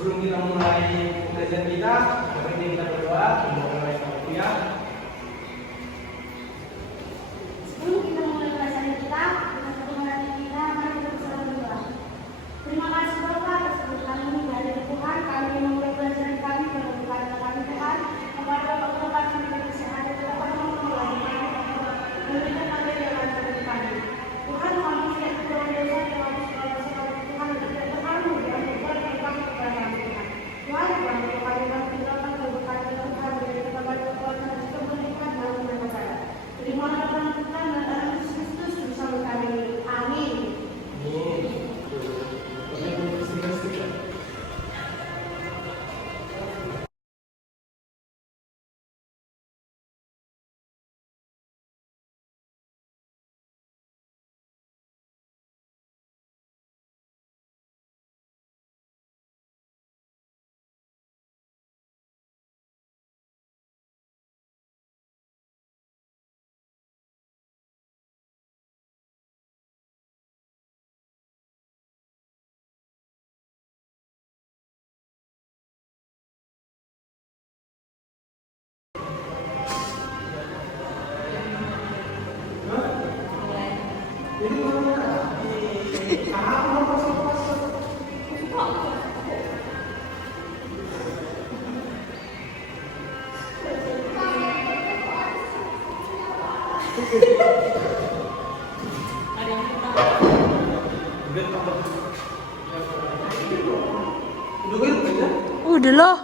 Sebelum kita mulai pembelajaran kita, mari kita berdoa. Mulai ya. Sebelum kita mulai pelajaran kita, dengan satu hati kita, mari kita bersama berdoa. Terima kasih Bapak atas keberkahan ini dari Tuhan. Kami memulai pelajaran kami dan berdoa kami Tuhan. Kepada Bapak kami beri kesehatan kita pada memulai memberikan materi yang akan bagi kami. Tuhan kami tidak berdoa dosa kami sebagai Tuhan dan tidak terharu dan berbuat yang kami kepada kami Tuhan. Tuhan kami kami tinggalkan berbuat Tuhan dari kita pada kekuatan dan keberlimpahan dalam nama Bapa. Terimalah Tuhan dan dalam Kristus bersama kami. Amin. Udah loh.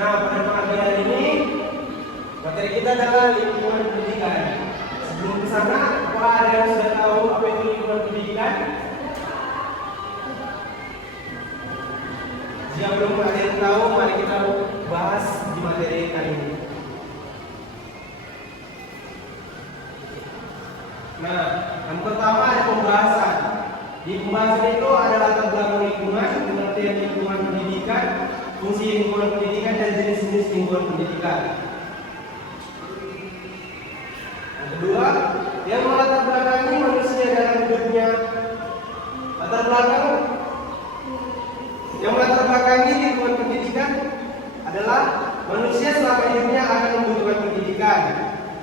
Nah, pada pelajaran ini materi kita adalah lingkungan pendidikan. Sebelum ke sana, apa ada yang sudah tahu apa itu lingkungan pendidikan? Jika belum ada yang tahu, mari kita bahas di materi kali ini. Nah, yang pertama ada pembahasan. Di pembahasan itu ada latar belakang lingkungan, pengertian lingkungan pendidikan, fungsi lingkungan pendidikan dan jenis-jenis lingkungan pendidikan. Yang kedua, yang melatar belakangi manusia dalam hidupnya. Yang melatar belakangi lingkungan pendidikan adalah manusia selama hidupnya akan membutuhkan pendidikan.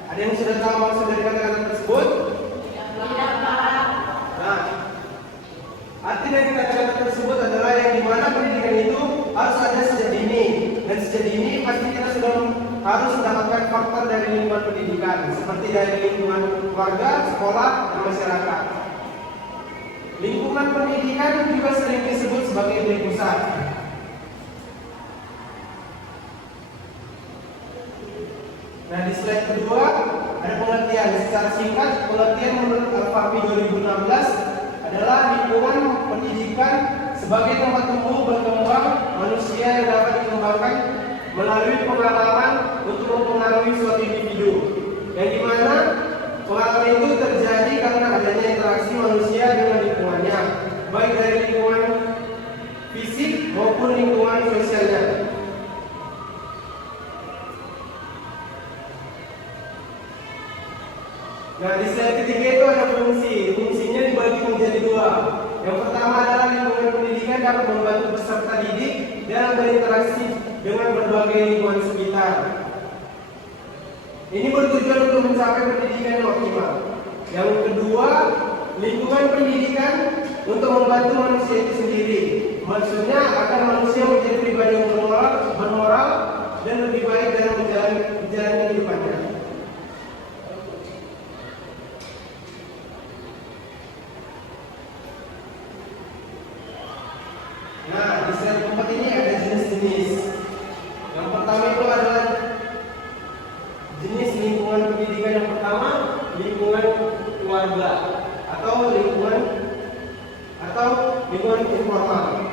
Ada yang sudah tahu maksud dari kata-kata tersebut? Nah, arti dari kata-kata tersebut adalah yang dimana pendidikan itu harus ada sejak dini, dan sejak dini pasti kita sudah harus mendapatkan faktor dari lingkungan pendidikan, seperti dari lingkungan keluarga, sekolah, dan masyarakat. Lingkungan pendidikan juga sering disebut sebagai bilik pusat. Nah, di slide kedua ada pengertian. Secara singkat, pengertian menurut Al-Fahmi 2016 adalah lingkungan pendidikan sebagai tempat tumbuh berkembang manusia yang dapat dikembangkan melalui pengalaman untuk mempengaruhi suatu individu, yang dimana pengalaman itu terjadi karena adanya interaksi manusia dengan lingkungannya, baik dari lingkungan fisik maupun lingkungan sosialnya. Nah, di slide ketiga itu ada fungsi. Fungsinya dibagi menjadi dua. Yang pertama adalah lingkungan pendidikan dapat membantu peserta didik dalam berinteraksi dengan berbagai lingkungan sekitar. Ini bertujuan untuk mencapai pendidikan yang optimal. Yang kedua, lingkungan pendidikan untuk membantu manusia itu sendiri. Maksudnya agar manusia menjadi pribadi yang bermoral dan lebih baik dalam menjalani kehidupannya. Nah, di slide keempat ini ada jenis-jenis. Yang pertama itu adalah jenis lingkungan pendidikan. Yang pertama, lingkungan keluarga atau lingkungan informal.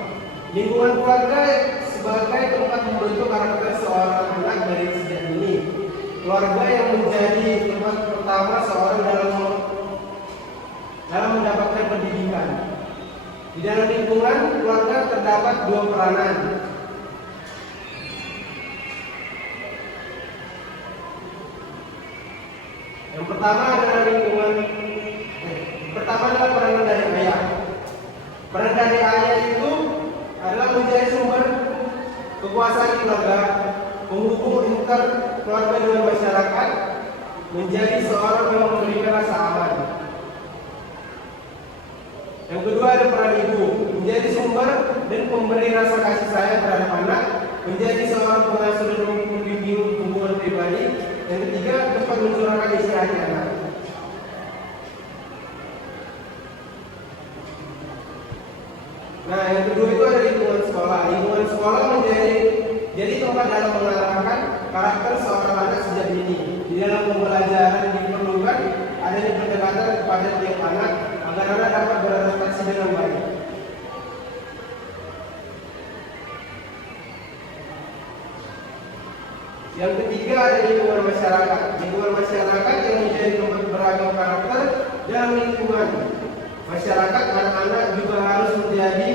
Lingkungan keluarga sebagai tempat membentuk karakter seorang anak dari sejak dini. Keluarga yang menjadi tempat pertama seorang dalam mendapatkan pendidikan. Di dalam lingkungan keluarga terdapat dua peranan. Yang pertama adalah peranan dari ayah. Peran dari ayah itu adalah menjadi sumber kekuasaan keluarga, penghubung antar keluarga dengan masyarakat, menjadi seorang yang memberikan rasa aman. Yang kedua ada peran ibu, menjadi sumber dan pemberi rasa kasih sayang terhadap anak, menjadi seorang pengasuh dan pembimbing hubungan pribadi. Yang ketiga, tempat mencurahkan isi hati anak. Nah, yang kedua itu ada lingkungan sekolah. Lingkungan sekolah jadi tempat dalam mengarahkan karakter seorang anak sejak dini. Di dalam pembelajaran diperlukan adanya pendekatan kepada tiap anak agar anak dapat beradaptasi dengan baik. Yang ketiga ada lingkungan masyarakat. Lingkungan masyarakat yang menjadi tempat beragam karakter dalam lingkungan masyarakat. Anak-anak juga harus menjadi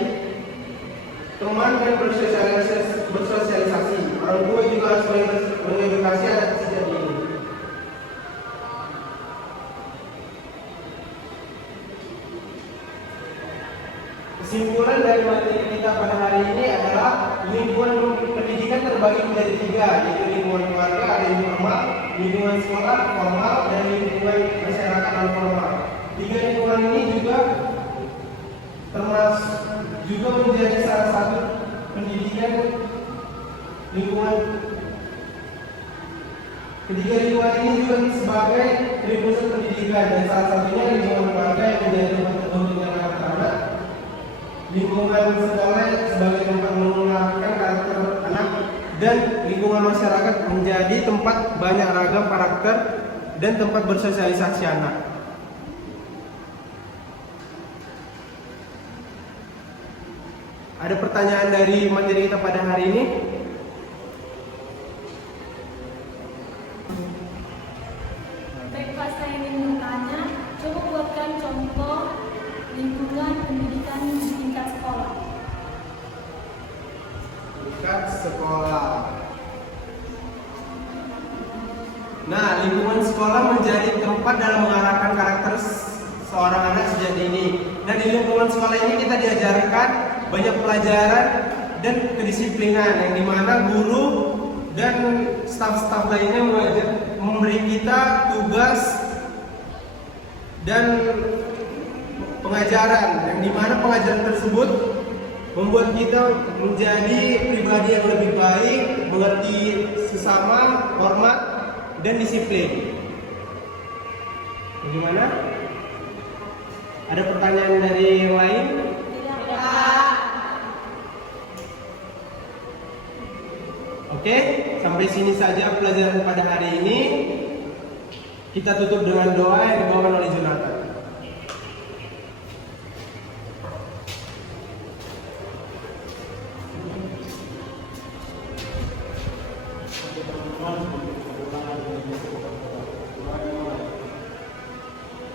teman dan bersosialisasi. Orang tua juga harus mengedukasi anak sejak dini. Kesimpulan dari materi kita pada hari ini adalah lingkungan pendidikan terbagi menjadi tiga, yaitu lingkungan keluarga, ada yang formal, lingkungan sekolah formal, dan lingkungan masyarakat non formal. Tiga lingkungan ini juga menjadi salah satu pendidikan lingkungan. Ketiga lingkungan ini juga sebagai tribusi pendidikan, dan salah satunya lingkungan keluarga yang menjadi tempat terbentuknya karakter anak. Lingkungan sekolah sebagai tempat mengenalkan karakter anak, dan lingkungan masyarakat menjadi tempat banyak ragam karakter dan tempat bersosialisasi anak. Ada pertanyaan dari materi kita pada hari ini? Baik Pak, saya ingin bertanya, coba buatkan contoh lingkungan pendidikan di tingkat sekolah. Tingkat sekolah. Nah, lingkungan sekolah menjadi tempat dalam mengarahkan karakter seorang anak sejak dini. Dan di lingkungan sekolah ini kita diajarkan banyak pelajaran dan kedisiplinan, yang dimana guru dan staf-staf lainnya memberi kita tugas dan pengajaran, yang dimana pengajaran tersebut membuat kita menjadi pribadi yang lebih baik, mengerti sesama, hormat, dan disiplin. Bagaimana? Ada pertanyaan dari yang lain? Oke, sampai sini saja pelajaran pada hari ini. Kita tutup dengan doa yang dibawakan oleh Jonathan.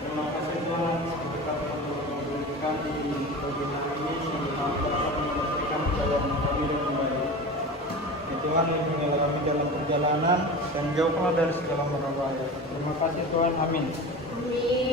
Terima kasih Tuhan sebab Tuhan memberikan di pagi hari ini sehingga kuasa memberikan jalan kami dengan baik. Ya Tuhan, lindungilah kami dalam perjalanan dan jauhkanlah dari segala mara bahaya. Terima kasih Tuhan, amin. Amin.